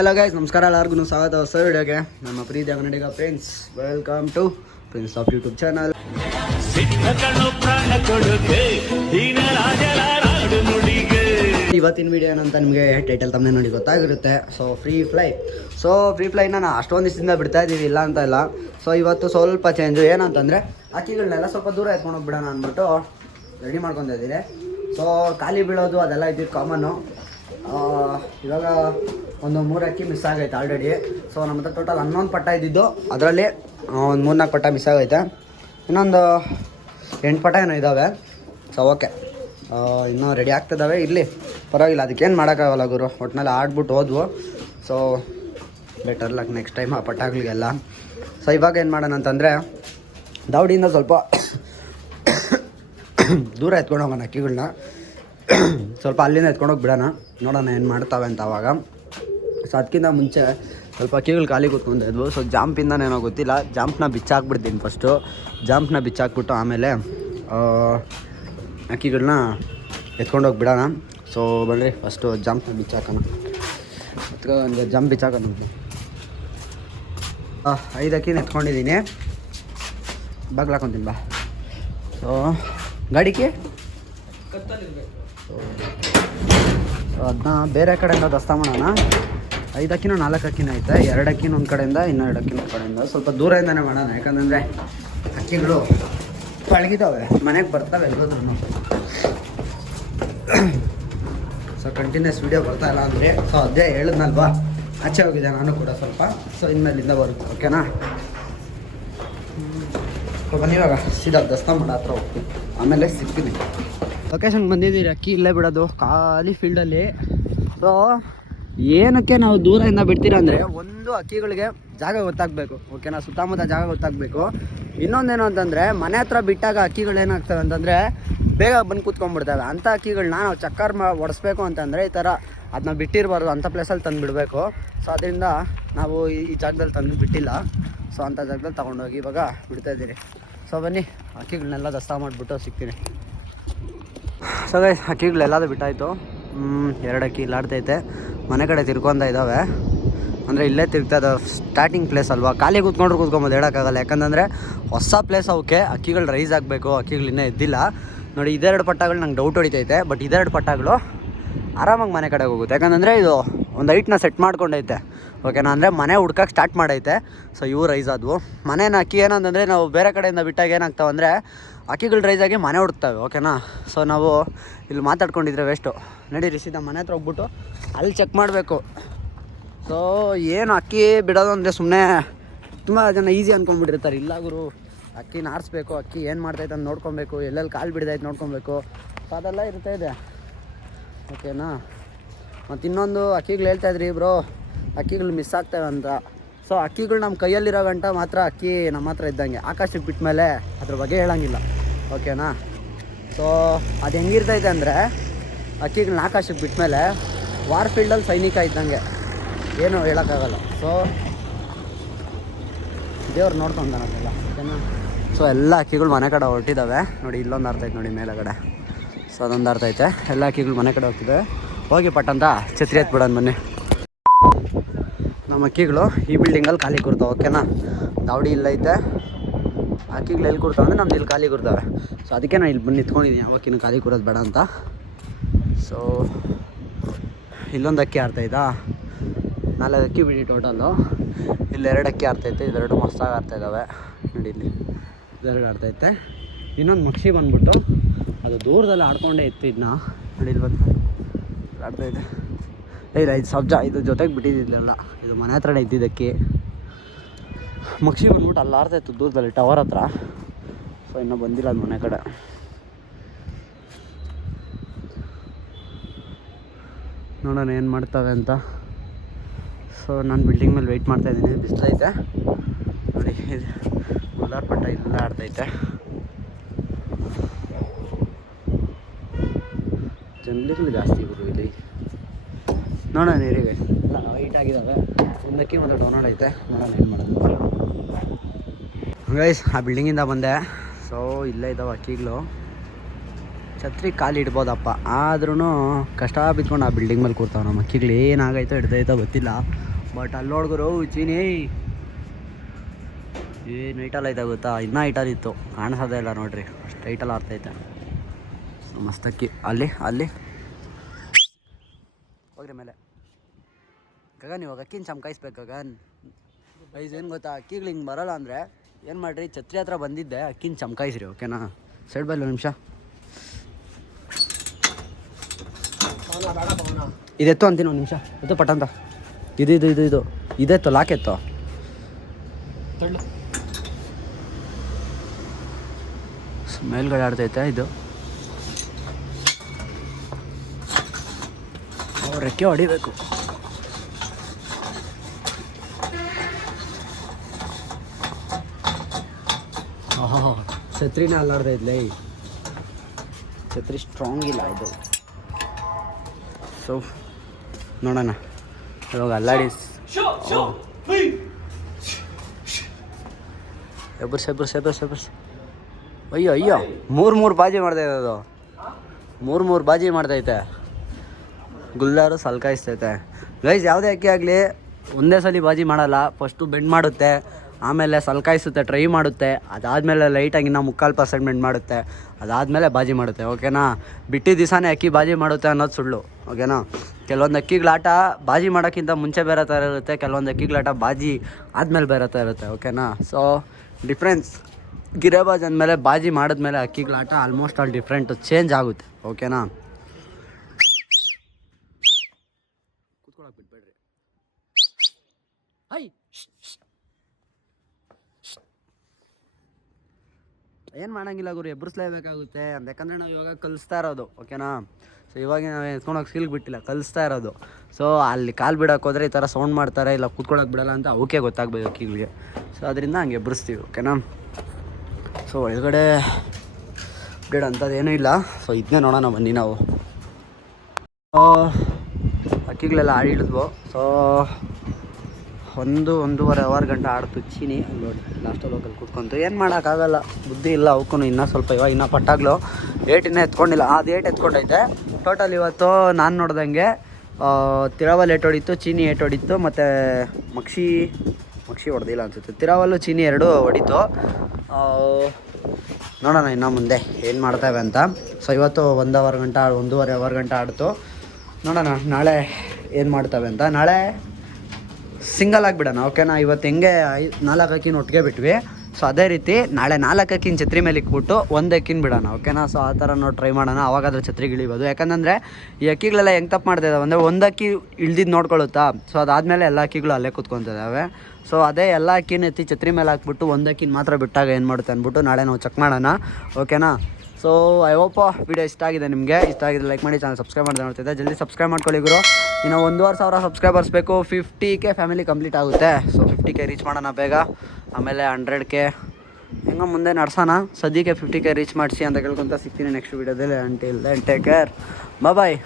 Hello guys ನಮಸ್ಕಾರ. ಎಲ್ಲರಿಗೂ ಸ್ವಾಗತ. ಹೊಸ ವಿಡಿಯೋಗೆ. ನಮ್ಮ ಪ್ರೀತಿಯ ಕನ್ನಡಿಗ friends welcome to prince of YouTube channel ಇವತ್ತಿನ ವಿಡಿಯೋ ಏನಂತ ನಿಮಗೆ ಟೈಟಲ್ ತಮ್ಮನೆ ನೋಡಿ ಗೊತ್ತಾಗಿರುತ್ತೆ. So free fly so free ಫ್ಲೈನ ನಾನು ಅಷ್ಟೊಂದು ದಿವಸದಿಂದ ಬಿಡ್ತಾ ಇದ್ದೀವಿ ಇಲ್ಲ ಅಂತ ಇಲ್ಲ. ಸೊ ಇವತ್ತು ಸ್ವಲ್ಪ ಚೇಂಜು ಏನಂತಂದರೆ ಅಕ್ಕಿಗಳನ್ನೆಲ್ಲ ಸ್ವಲ್ಪ ದೂರ ಎತ್ಕೊಂಡು ಹೋಗ್ಬಿಡೋಣ ಅಂದ್ಬಿಟ್ಟು ರೆಡಿ ಮಾಡ್ಕೊತಾ ಇದ್ದೀನಿ ಸೊ ಖಾಲಿ ಬೀಳೋದು ಅದೆಲ್ಲ ಇದ್ದಿದ್ದು ಕಾಮನ್ನು ಇವಾಗ ಒಂದು ಮೂರು ಅಕ್ಕಿ ಮಿಸ್ ಆಗೈತೆ ಆಲ್ರೆಡಿ ಸೊ ನಮ್ಮ ಹತ್ರ ಟೋಟಲ್ ಹನ್ನೊಂದು ಪಟ್ಟ ಇದ್ದಿದ್ದು. ಅದರಲ್ಲಿ ಒಂದು ಮೂರ್ನಾಲ್ಕು ಪಟ್ಟ ಮಿಸ್ ಆಗೈತೆ. ಇನ್ನೊಂದು ಎಂಟು ಪಟ ಏನೋ ಇದ್ದಾವೆ ಸೊ ಓಕೆ ಇನ್ನೂ ರೆಡಿ ಆಗ್ತಿದ್ದಾವೆ ಇರಲಿ. ಪರವಾಗಿಲ್ಲ ಅದಕ್ಕೇನು ಮಾಡೋಕ್ಕಾಗಲ್ಲ ಗುರು. ಒಟ್ಟಿನಲ್ಲಿ ಆಡ್ಬಿಟ್ಟು ಹೋದ್ವು. So better luck next time ಆ ಪಟ್ಟಾಗಳಿಗೆಲ್ಲ. ಸೊ ಇವಾಗ ಏನು ಮಾಡೋಣ ಅಂತಂದರೆ ದೌಡಿಯಿಂದ ಸ್ವಲ್ಪ ದೂರ ಎತ್ಕೊಂಡು ಹೋಗೋಣ ಅಕ್ಕಿಗಳನ್ನ ಸ್ವಲ್ಪ ಅಲ್ಲಿಂದ ಎತ್ಕೊಂಡೋಗಿ ಬಿಡೋಣ. ನೋಡೋಣ ಏನು ಮಾಡ್ತಾವೆ ಅಂತ ಅವಾಗ. ಸೊ ಅದಕ್ಕಿಂತ ಮುಂಚೆ ಸ್ವಲ್ಪ ಅಕ್ಕಿಗಳು ಖಾಲಿ ಕೂತ್ಕೊಂಡು ಇದ್ವು ಸೊ ಜಾಂಪಿಂದನೇನೋ ಗೊತ್ತಿಲ್ಲ. ಜಾಂಪ್ನ ಬಿಚ್ಚಾಕ್ಬಿಡ್ತೀನಿ ಫಸ್ಟು ಜಾಂಪ್ನ ಬಿಚ್ಚಾಕ್ಬಿಟ್ಟು ಆಮೇಲೆ ಅಕ್ಕಿಗಳನ್ನ ಎತ್ಕೊಂಡೋಗಿ ಬಿಡೋಣ. ಸೊ ಬನ್ರಿ ಫಸ್ಟು ಜಂಪ್ನ ಬಿಚ್ಚಾಕೋಣ. ಜಾಂಪ್ ಜಂಪ್ ಬಿಚ್ಚಾಕೋಣ. ಐದು ಅಕ್ಕಿನ ಎತ್ಕೊಂಡಿದ್ದೀನಿ. ಬಾಗ್ಲಾಕೊಂತೀನಿ ಬಾ. ಸೊ ಗಾಡಿಗೆ ಸೊ ಅದನ್ನ ಬೇರೆ ಕಡೆಯಿಂದ ದಸ್ತಾ ಮಾಡೋಣ. ಐದು ಅಕ್ಕಿನೂ ನಾಲ್ಕು ಅಕ್ಕಿನ ಐತೆ. ಎರಡು ಅಕ್ಕಿನ ಒಂದು ಕಡೆಯಿಂದ, ಇನ್ನೂ ಎರಡು ಅಕ್ಕಿನ ಒಂದು ಕಡೆಯಿಂದ. ಸ್ವಲ್ಪ ದೂರದಿಂದನೇ ಮಾಡೋಣ. ಯಾಕಂತಂದರೆ ಅಕ್ಕಿಗಳು ಪಳಗಿದಾವೆ ಮನೆಗೆ ಬರ್ತವೆ ಎಲ್ಲೋದ್ರೂ ಸೊ ಕಂಟಿನ್ಯೂಸ್ ವೀಡಿಯೋ ಬರ್ತಾ ಇಲ್ಲ ಅಂದರೆ ಸೊ ಅದೇ ಹೇಳಿದ್ನಲ್ವಾ? ಆಚೆ ಹೋಗಿದೆ ನಾನು ಕೂಡ ಸ್ವಲ್ಪ. ಸೊ ಇನ್ಮೇಲಿಂದ ಬರುತ್ತೆ. ಓಕೆನಾ ಸೊ ಬನ್ನಿ ಇವಾಗ. ಸೀದಾ ದಸ್ತಾ ಮಾಡೋ ಹತ್ರ ಹೋಗ್ತೀನಿ. ಆಮೇಲೆ ಸಿಗ್ತೀನಿ. ಲೊಕೇಶನ್ಗೆ ಬಂದಿದ್ದೀರಿ ಅಕ್ಕಿ ಇಲ್ಲೇ ಬಿಡೋದು, ಖಾಲಿ ಫೀಲ್ಡಲ್ಲಿ ಸೊ ಏನಕ್ಕೆ ನಾವು ದೂರದಿಂದ ಬಿಡ್ತೀರ ಅಂದರೆ ಒಂದು ಅಕ್ಕಿಗಳಿಗೆ ಜಾಗ ಗೊತ್ತಾಗಬೇಕು ಓಕೆನಾ ಸುತ್ತಮುತ್ತ ಜಾಗ ಗೊತ್ತಾಗಬೇಕು. ಇನ್ನೊಂದೇನು ಅಂತಂದರೆ, ಮನೆ ಹತ್ರ ಬಿಟ್ಟಾಗ ಅಕ್ಕಿಗಳು ಏನಾಗ್ತವೆ ಅಂತಂದರೆ, ಬೇಗ ಬಂದು ಕೂತ್ಕೊಂಡ್ಬಿಡ್ತವೆ. ಅಂಥ ಅಕ್ಕಿಗಳನ್ನ ನಾವು ಚಕ್ಕರ್ ಮಾ ಒಡಿಸ್ಬೇಕು ಅಂತಂದರೆ ಈ ಥರ ಅದನ್ನ ಬಿಟ್ಟಿರಬಾರ್ದು ಅಂಥ ಪ್ಲೇಸಲ್ಲಿ ತಂದು ಬಿಡಬೇಕು ಸೊ ಅದರಿಂದ ನಾವು ಈ ಈ ಜಾಗದಲ್ಲಿ ತಂದು ಬಿಟ್ಟಿಲ್ಲ. ಸೊ ಅಂಥ ಜಾಗದಲ್ಲಿ ತೊಗೊಂಡೋಗಿ ಇವಾಗ ಬಿಡ್ತಾ ಇದ್ದೀರಿ. ಸೊ ಬನ್ನಿ ಅಕ್ಕಿಗಳನ್ನೆಲ್ಲ ದಸ್ತಾ ಮಾಡಿಬಿಟ್ಟು ಸಿಗ್ತೀನಿ. ಸೊ ಗೈಸ್ ಅಕ್ಕಿಗಳೆಲ್ಲದು ಬಿಟ್ಟಾಯಿತು. ಎರಡು ಅಕ್ಕಿ ಇಲ್ಲಾಡ್ತೈತೆ. ಮನೆ ಕಡೆ ತಿರ್ಕೊಂತ ಇದ್ದಾವೆ ಅಂದರೆ ಇಲ್ಲೇ ತಿರ್ಗ್ತಾ ಇದ್ದಾವೆ ಸ್ಟಾರ್ಟಿಂಗ್ ಪ್ಲೇಸ್ ಅಲ್ವಾ? ಖಾಲಿ ಕೂತ್ಕೊಂಡ್ರೆ ಕೂತ್ಕೊಂಬೋದು, ಹೇಳೋಕ್ಕಾಗಲ್ಲ. ಯಾಕಂತಂದರೆ ಹೊಸ ಪ್ಲೇಸ್ ಅವಕ್ಕೆ ಅಕ್ಕಿಗಳು ರೈಸ್ ಆಗಬೇಕು. ಅಕ್ಕಿಗಳು ಇನ್ನೂ ಎದ್ದಿಲ್ಲ. ನೋಡಿ, ಇದೆರಡು ಪಟ್ಟಗಳು ನಂಗೆ ಡೌಟ್ ಹೊಡಿತೈತೆ. ಬಟ್ ಇದೆರಡು ಪಟ್ಟಗಳು ಆರಾಮಾಗಿ ಮನೆ ಕಡೆಗೆ ಹೋಗುತ್ತೆ. ಯಾಕಂತಂದರೆ ಇದು ಒಂದು ಹೈಟ್ನ ಸೆಟ್ ಮಾಡ್ಕೊಂಡೈತೆ. ಓಕೆನಾ ಅಂದರೆ ಮನೆ ಹುಡ್ಕಕ್ಕೆ ಸ್ಟಾರ್ಟ್ ಮಾಡೈತೆ. ಸೊ ಇವು ರೈಸ್ ಆದವು. ಮನೇನ ಅಕ್ಕಿ ಏನಂತಂದರೆ ನಾವು ಬೇರೆ ಕಡೆಯಿಂದ ಬಿಟ್ಟಾಗ ಏನಾಗ್ತಾವೆ ಅಂದರೆ ಅಕ್ಕಿಗಳು ರೈಸ್ ಆಗಿ ಮನೆ ಹುಡುಕ್ತವೆ ಓಕೆನಾ ಸೊ ನಾವು ಇಲ್ಲಿ ಮಾತಾಡ್ಕೊಂಡಿದ್ರೆ ವೇಸ್ಟು ನಡೀರಿ, ಸೀದಾ ಮನೆ ಹತ್ರ ಹೋಗ್ಬಿಟ್ಟು ಅಲ್ಲಿ ಚೆಕ್ ಮಾಡಬೇಕು. ಸೊ ಏನು ಅಕ್ಕಿ ಬಿಡೋದು ಅಂದರೆ ಸುಮ್ಮನೆ ತುಂಬ ಜನ ಈಸಿ ಅಂದ್ಕೊಂಡ್ಬಿಟ್ಟಿರ್ತಾರೆ ಇಲ್ಲ ಗುರು, ಅಕ್ಕಿ ನಾರಿಸ್ಬೇಕು, ಅಕ್ಕಿ ಏನು ಮಾಡ್ತೈತೆ ಅಂತ ನೋಡ್ಕೊಬೇಕು, ಎಲ್ಲೆಲ್ಲಿ ಕಾಲು ಬಿಡ್ದೈತೆ ನೋಡ್ಕೊಬೇಕು. ಸೊ ಅದೆಲ್ಲ ಇರ್ತಾ ಇದೆ. ಓಕೆನಾ ಮತ್ತು ಇನ್ನೊಂದು ಅಕ್ಕಿಗಳು ಹೇಳ್ತಾ ಇದ್ರಿ ಬ್ರೋ ಅಕ್ಕಿಗಳು ಮಿಸ್ ಆಗ್ತವೆ ಅಂತ. ಸೊ ಅಕ್ಕಿಗಳು ನಮ್ಮ ಕೈಯಲ್ಲಿರೋ ಗಂಟ ಮಾತ್ರ ಅಕ್ಕಿ ನಮ್ಮ ಹತ್ರ ಇದ್ದಂಗೆ. ಆಕಾಶಕ್ಕೆ ಬಿಟ್ಟ ಮೇಲೆ ಅದ್ರ ಬಗ್ಗೆ ಹೇಳಂಗಿಲ್ಲ. ಓಕೆನಾ? ಸೊ ಅದು ಹೆಂಗಿರ್ತೈತೆ ಅಂದರೆ ಅಕ್ಕಿಗಳನ್ನ ಆಕಾಶಕ್ಕೆ ಬಿಟ್ಟ ಮೇಲೆ ವಾರ್ ಫೀಲ್ಡಲ್ಲಿ ಸೈನಿಕ ಇದ್ದಂಗೆ. ಏನು ಹೇಳೋಕ್ಕಾಗಲ್ಲ. ಸೊ ದೇವ್ರು ನೋಡ್ಕೊಂತಾನಲ್ಲ ಓಕೆನಾ? ಸೊ ಎಲ್ಲ ಅಕ್ಕಿಗಳು ಮನೆ ಕಡೆ ಹೊರಟಿದ್ದಾವೆ ನೋಡಿ, ಇಲ್ಲೊಂದು ಅರ್ಥ ಐತೆ ನೋಡಿ ಮೇಲಗಡೆ. ಸೊ ಅದೊಂದು ಅರ್ಥ ಐತೆ. ಎಲ್ಲ ಅಕ್ಕಿಗಳು ಮನೆ ಕಡೆ ಹೋಗ್ತಿದೆ ಹೋಗಿ ಪಟ್ಟಂತ ಛತ್ರಿ ಎತ್ಬಿಡೋಣ ಬನ್ನಿ. ನಮ್ಮ ಅಕ್ಕಿಗಳು ಈ ಬಿಲ್ಡಿಂಗಲ್ಲಿ ಖಾಲಿ ಕೂರ್ತಾವೆ, ಓಕೆನಾ? ದಾವಡಿ ಇಲ್ಲೈತೆ ಅಕ್ಕಿಗಳು ಎಲ್ಲಿ ಕೊಡ್ತಾವೆ ಅಂದರೆ ನಮ್ದು ಇಲ್ಲಿ ಖಾಲಿ ಕೂರ್ತಾವೆ ಸೊ ಅದಕ್ಕೆ ನಾನು ಇಲ್ಲಿ ಬಂದು ನಿಂತ್ಕೊಂಡಿದ್ದೀನಿ. ಯಾವಕ್ಕಿನ ಖಾಲಿ ಕೊಡೋದು ಬೇಡ ಅಂತ. ಸೊ ಇಲ್ಲೊಂದು ಅಕ್ಕಿ ಆಡ್ತೈತಾ ನಾಲ್ಕು ಅಕ್ಕಿ ಬಿಡಿ ಟೋಟಲ್ಲು. ಇಲ್ಲಿ ಎರಡು ಅಕ್ಕಿ ಆಡ್ತೈತೆ ಇದೆರಡು ಮಸ್ತಾಗಿ ಆರ್ತಾಯಿದ್ದಾವೆ ನೋಡಿ ಇಲ್ಲಿ ಇದೆರಡು ಆಡ್ತೈತೆ ಇನ್ನೊಂದು ಮಕ್ಷಿ ಬಂದ್ಬಿಟ್ಟು ಅದು ದೂರದಲ್ಲಿ ಆಡ್ಕೊಂಡೇ ಇತ್ತು ಇದನ್ನ ನೋಡಿ ಇಲ್ಲಿ ಬಂದು ಆಡ್ತೈತೆ ಇಲ್ಲ ಇದು ಸಬ್ಜಾ, ಇದು ಜೊತೆಗೆ ಬಿಟ್ಟಿದ್ದಿಲ್ಲ ಇದು ಮನೆ ಹತ್ರನೇ ಇದ್ದಿದ್ದಕ್ಕೆ. ಮಕ್ಷಿ ಬಂದ್ಬಿಟ್ಟು ಅಲ್ಲಿ ಆಡ್ತಾ ಇತ್ತು ದೂರದಲ್ಲಿ ಟವರ್ ಹತ್ರ. ಸೊ ಇನ್ನೂ ಬಂದಿಲ್ಲ ಅದು ಮನೆ ಕಡೆ. ನೋಡೋಣ ಏನು ಮಾಡ್ತವೆ ಅಂತ. ಸೊ ನಾನು ಬಿಲ್ಡಿಂಗ್ ಮೇಲೆ ವೆಯ್ಟ್ ಮಾಡ್ತಾ ಇದ್ದೀನಿ. ಬಿಸಿಲೈತೆ ನೋಡಿ, ಇದು ಮುಲ್ಲಾರ್ ಪಟ್ಟ ಇಲ್ಲ ಆಡ್ತೈತೆ. ಜಂಗ್ಲಿಗಳು ಜಾಸ್ತಿ ಗುರು ಇಲ್ಲಿ. ನೋಡೋಣ ನೀರಿಗೆ. ಎಲ್ಲ ವೈಟ್ ಆಗಿದ್ದಾವೆ ಒಂದಕ್ಕೆ ಒಂದು ಡೌನಾಡ್ ಐತೆ. ನೋಡೋಣ ಏನು ಮಾಡೋದು. ಗೈಸ್ ಆ ಬಿಲ್ಡಿಂಗಿಂದ ಬಂದೆ. ಸೊ ಇಲ್ಲೇ ಇದ್ದಾವೆ ಅಕ್ಕಿಗಳು. ಛತ್ರಿ ಕಾಲು ಇಡ್ಬೋದಪ್ಪ. ಆದ್ರೂ ಕಷ್ಟ ಬಿದ್ಕೊಂಡು ಆ ಬಿಲ್ಡಿಂಗ್ ಮೇಲೆ ಕೂರ್ತಾವೆ ನಮ್ಮ ಅಕ್ಕಿಗಳು. ಏನಾಗೈತೋ ಹಿಡ್ದೈತೋ ಗೊತ್ತಿಲ್ಲ. ಬಟ್ ಅಲ್ಲಿ ನೋಡ್ಗುರು, ಚೀನಿ. ಏನು ಐಟಲ್ ಐತೆ ಗೊತ್ತಾ? ಇನ್ನೂ ಐಟಲ್ ಇತ್ತು. ಕಾಣಿಸೋದೇ ಇಲ್ಲ ನೋಡ್ರಿ. ಅಷ್ಟು ಆರ್ತೈತ ಆಗ್ತೈತೆ ಮಸ್ತಕ್ಕಿ ಅಲ್ಲಿ ಅಲ್ಲಿ. ಹೋಗ್ರಿ ಮೇಲೆ. ಗಗನ್, ಇವಾಗ ಅಕ್ಕಿನ ಚಮಕಾಯಿಸ್ಬೇಕು ಗಗನ್. ಐಸ್ ಏನು ಗೊತ್ತಾ? ಅಕ್ಕಿಗಳು ಹಿಂಗೆ ಬರಲ್ಲ ಅಂದರೆ ಏನು ಮಾಡಿರಿ? ಛತ್ರಿ ಹತ್ರ ಬಂದಿದ್ದೆ, ಅಕ್ಕಿನ ಚಮಕಾಯಿಸ್ರಿ ಓಕೆನಾ? ಸೈಡ್ ಬೈ ನಿಮಿಷ. ಇದೆತ್ತು ಅಂತೀನಿ ಒಂದು ನಿಮಿಷ. ಇದು ಪಟಂತ. ಇದು ಇದು ಇದು ಇದು. ಇದೆತ್ತು ಲಾಕೆತ್ತು ಮೇಲ್ಗಡೆ ಆಡ್ತೈತೆ ಇದು. ರೆಕ್ಕೆ ಹೊಡಿಬೇಕು. ಓಹೋ ಅಲ್ಲಾಡ್ದ ಇದ್ಲೆ. ಛತ್ರಿ ಸ್ಟ್ರಾಂಗ್ ಇಲ್ಲ ಇದು. ಸೊ ನೋಡೋಣ. ಇವಾಗ ಅಲ್ಲಾಡಿ ಎಬ್ಬರ್ಸ್ ಎಬ್ಬರ್ಸ್ ಎಬ್ಬರ್ಸ್ ಎಬ್ಬರ್ಸ್ ಅಯ್ಯೋ ಅಯ್ಯೋ. ಮೂರು ಮೂರು ಬಾಜಿ ಮಾಡ್ತಾ ಅದು. ಮೂರು ಮೂರು ಬಾಜಿ ಮಾಡ್ತೈತೆ ಗುಲ್ಲಾರು ಸಲ್ಕಾಯಿಸ್ತೈತೆ. ಗೈಸ್ ಯಾವುದೇ ಅಕ್ಕಿ ಆಗಲಿ ಒಂದೇ ಸಲ ಬಾಜಿ ಮಾಡಲ್ಲ. ಫಸ್ಟು ಬೆಂಡ್ ಮಾಡುತ್ತೆ. ಆಮೇಲೆ ಸಲ್ಕಾಯಿಸುತ್ತೆ ಟ್ರೈ ಮಾಡುತ್ತೆ. ಅದಾದಮೇಲೆ ಲೈಟಾಗಿ ಇನ್ನೂ ಮುಕ್ಕಾಲು ಪರ್ಸೆಂಟ್ಮೆಂಟ್ ಮಾಡುತ್ತೆ. ಅದಾದಮೇಲೆ ಬಾಜಿ ಮಾಡುತ್ತೆ ಓಕೆನಾ ಬಿಟ್ಟಿದ್ದ ದಿವಸನೇ ಅಕ್ಕಿ ಬಾಜಿ ಮಾಡುತ್ತೆ ಅನ್ನೋದು ಸುಳ್ಳು ಓಕೆನಾ ಕೆಲವೊಂದು ಅಕ್ಕಿಗಳಾಟ ಬಾಜಿ ಮಾಡೋಕ್ಕಿಂತ ಮುಂಚೆ ಬೇರೆ ಥರ ಇರುತ್ತೆ, ಕೆಲವೊಂದು ಅಕ್ಕಿಗಳಾಟ ಬಾಜಿ ಆದಮೇಲೆ ಬೇರೆ ಥರ ಇರುತ್ತೆ ಓಕೆನಾ ಸೊ ಡಿಫ್ರೆನ್ಸ್ ಗಿರೇಬಾಜ್ ಅಂದಮೇಲೆ ಬಾಜಿ ಮಾಡಿದ್ಮೇಲೆ ಅಕ್ಕಿಗಳಾಟ ಆಲ್ಮೋಸ್ಟ್ ಆಲ್ ಡಿಫ್ರೆಂಟ್ ಚೇಂಜ್ ಆಗುತ್ತೆ ಓಕೆನಾ ಏನು ಮಾಡಂಗಿಲ್ಲ ಗುರು ಎಬ್ಬರಿಸ್ಲೇಬೇಕಾಗುತ್ತೆ ಯಾಕಂದರೆ ನಾವು ಇವಾಗ ಕಲಿಸ್ತಾ ಇರೋದು ಓಕೆನಾ ಸೊ ಇವಾಗ ನಾವು ಎತ್ಕೊಂಡೋಗಿ ಸ್ಕಿಲ್ ಬಿಟ್ಟಿಲ್ಲ, ಕಲಿಸ್ತಾ ಇರೋದು. ಸೊ ಅಲ್ಲಿ ಕಾಲು ಬಿಡೋಕೆ ಹೋದ್ರೆ ಈ ಥರ ಸೌಂಡ್ ಮಾಡ್ತಾರೆ, ಇಲ್ಲ ಕೂತ್ಕೊಳಕ್ಕೆ ಬಿಡಲ್ಲ ಅಂತ ಅವಕ್ಕೆ ಗೊತ್ತಾಗ್ಬೇಕು ಕಿವಿಗೆ ಸೊ ಅದರಿಂದ ಹಂಗೆ ಎಬ್ಬರಿಸ್ತೀವಿ ಓಕೆನಾ ಸೊ ಒಳಗಡೆ ಅಪ್ಡೇಟ್ ಅಂಥದ್ದೇನೂ ಇಲ್ಲ. ಸೊ ಇದನ್ನೇ ನೋಡೋಣ ಬನ್ನಿ ನಾವು. ಅಕ್ಕಿಗಳೆಲ್ಲ ಆಡಿ ಇಳಿದ್ವು ಸೊ ಒಂದು ಒಂದೂವರೆ ಅವರ್ ಗಂಟೆ ಆಡ್ತು ಚೀನಿ ನೋಡಿ ಲಾಸ್ಟಲ್ಲಿ ಹೋಗಲ್ಲಿ ಕುತ್ಕೊಂತು. ಏನು ಮಾಡೋಕ್ಕಾಗಲ್ಲ. ಬುದ್ಧಿ ಇಲ್ಲ ಅವಕ್ಕೂ ಇನ್ನೂ ಸ್ವಲ್ಪ ಇವಾಗ ಇನ್ನೂ ಪಟ್ಟಾಗ್ಲು. ಏಟ್ ಇನ್ನೂ ಎತ್ಕೊಂಡಿಲ್ಲ. ಆ ಏಟ್ ಎತ್ಕೊಂಡೈತೆ. ಟೋಟಲ್ ಇವತ್ತು ನಾನು ನೋಡ್ದಂಗೆ ತಿರಾವಲ್ ಏಟ್ ಹೊಡಿತು ಚೀನಿ ಏಟ್ ಹೊಡಿತು ಮತ್ತು ಮಕ್ಷಿ ಮಕ್ಷಿ ಹೊಡೆದಿಲ್ಲ ಅನಿಸುತ್ತೆ. ತಿರಾವಲ್ಲು, ಚೀನಿ ಎರಡು ಹೊಡಿತು. ನೋಡೋಣ ಇನ್ನೂ ಮುಂದೆ ಏನು ಮಾಡ್ತೇವೆ ಅಂತ. ಸೊ ಇವತ್ತು ಒಂದು ಅವರ್ ಗಂಟೆ, ಒಂದೂವರೆ ಅವರ್ ಗಂಟೆ ಆಡ್ತು. ನೋಡೋಣ ನಾಳೆ ಏನು ಮಾಡ್ತವೆ ಅಂತ. ನಾಳೆ ಸಿಂಗಲ್ ಆಗಿಬಿಡೋಣ, ಓಕೆನಾ? ಇವತ್ತು ಹೆಂಗೆ ನಾಲ್ಕು ಅಕ್ಕಿನ ಒಟ್ಟಿಗೆ ಬಿಟ್ವಿ. ಸೊ ಅದೇ ರೀತಿ ನಾಳೆ ನಾಲ್ಕು ಅಕ್ಕಿನ ಛತ್ರಿ ಮೇಲೆ ಇಕ್ಬಿಟ್ಟು ಒಂದು ಅಕ್ಕಿನ ಬಿಡೋಣ, ಓಕೆನಾ? ಸೊ ಆ ಥರ ನಾವು ಟ್ರೈ ಮಾಡೋಣ. ಅವಾಗಾದ್ರೂ ಛತ್ರಿಗೆ ಇಳಿಬೋದು ಯಾಕಂದರೆ ಈ ಅಕ್ಕಿಗಳೆಲ್ಲ ಹೆಂಗೆ ತಪ್ಪು ಮಾಡ್ತಾ ಇದ್ದಾವೆ ಅಂದರೆ ಒಂದು ಅಕ್ಕಿ ಇಳ್ದಿದ್ದು ನೋಡ್ಕೊಳ್ಳುತ್ತಾ ಸೊ ಅದಾದಮೇಲೆ ಎಲ್ಲ ಅಕ್ಕಿಗಳು ಅಲ್ಲೇ ಕೂತ್ಕೊತಿದ್ದಾವೆ ಸೊ ಅದೇ ಎಲ್ಲ ಅಕ್ಕಿನ ಎತ್ತಿ ಛತ್ರಿ ಮೇಲೆ ಹಾಕ್ಬಿಟ್ಟು ಒಂದು ಅಕ್ಕಿನ ಮಾತ್ರ ಬಿಟ್ಟಾಗ ಏನು ಮಾಡುತ್ತೆ ಅಂದ್ಬಿಟ್ಟು ನಾಳೆ ನಾವು ಚೆಕ್ ಮಾಡೋಣ, ಓಕೆನಾ? ಸೊ ಐ ಹೋಪ್ ವಿಡಿಯೋ ಇಷ್ಟ ಆಗಿದೆ ನಿಮಗೆ. ಇಷ್ಟ ಆಗಿದೆ ಲೈಕ್ ಮಾಡಿ ಚಾನಲ್ ಸಬ್ಸ್ಕ್ರೈಬ್ ಮಾಡಿದೆ ನೋಡ್ತಿದ್ದೆ. ಜಲ್ದಿ ಸಬ್ಸ್ಕ್ರೈಬ್ ಮಾಡ್ಕೊಳ್ಳಿ ಗುರು. ಇನ್ನು ಒಂದೂವರೆ ಸಾವಿರ ಸಬ್ಸ್ಕ್ರೈಬರ್ಸ್ ಬೇಕು. ಫಿಫ್ಟಿ ಕೆ ಫ್ಯಾಮಿಲಿ ಕಂಪ್ಲೀಟ್ ಆಗುತ್ತೆ. ಸೊ ಫಿಫ್ಟಿ ಕೆ ರೀಚ್ ಮಾಡೋಣ ಬೇಗ. ಆಮೇಲೆ ಹಂಡ್ರೆಡ್ ಕೆ ಹೆಂಗೋ ಮುಂದೆ ನಡ್ಸೋಣ. ಸದ್ಯಕ್ಕೆ ಫಿಫ್ಟಿ ಕೆ ರೀಚ್ ಮಾಡಿಸಿ ಅಂತ ಕೇಳ್ಕೊತ ಸಿಗ್ತೀನಿ ನೆಕ್ಸ್ಟ್ ವೀಡಿಯೋದಲ್ಲಿ until then take care bye